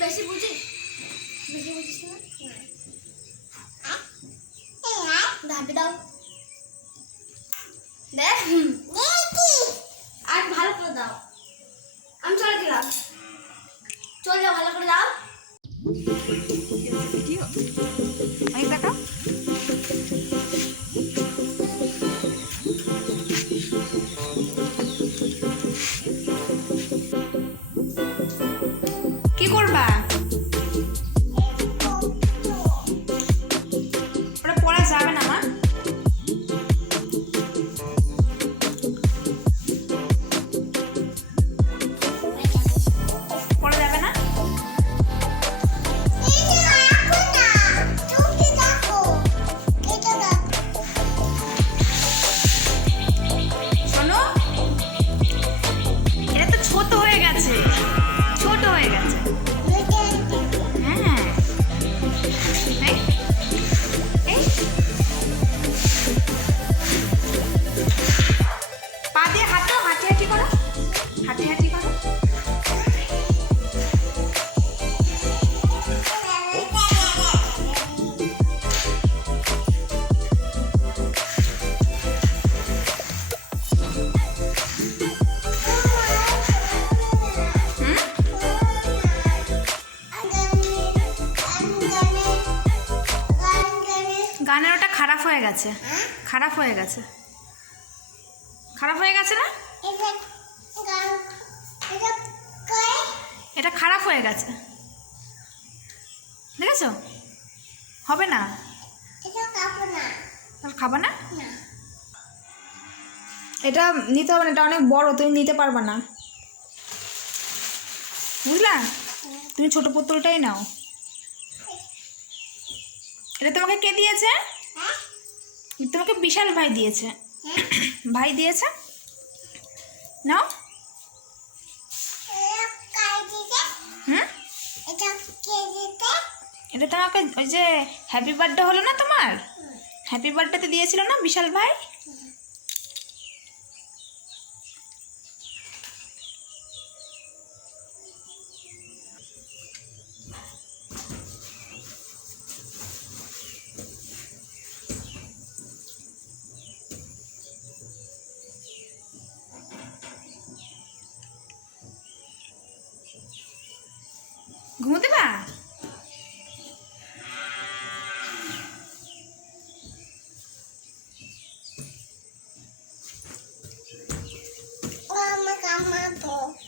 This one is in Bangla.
বেশি বুঝি বেশি বুঝিস না ধাপে দাও দেখ আর ভালো করে দাও আমি চলে গেলাম চলে যাও ভালো করে দাও ভিডিও গানের ওটা খারাপ হয়ে গেছে। খারাপ হয়ে গেছে। খারাপ হয়ে গেছে না? এটা খারাপ হয়ে গেছে। দেখেছ? হবে না। খাবা না? এটা নিতে হবে না, এটা অনেক বড়, তুমি নিতে পারবা না। বুঝলা? তুমি ছোট পুতুলটাই নাও। এটা তোমাকে কে দিয়েছে? তোমাকে বিশাল ভাই দিয়েছে। ভাই দিয়েছে? নাও। এটা তোমাকে ওই যে হ্যাপি বার্থডে হলো না তোমার? হ্যাপি বার্থডেতে দিয়েছিল না বিশাল ভাই? ঘুমোতে পা Mama, come on,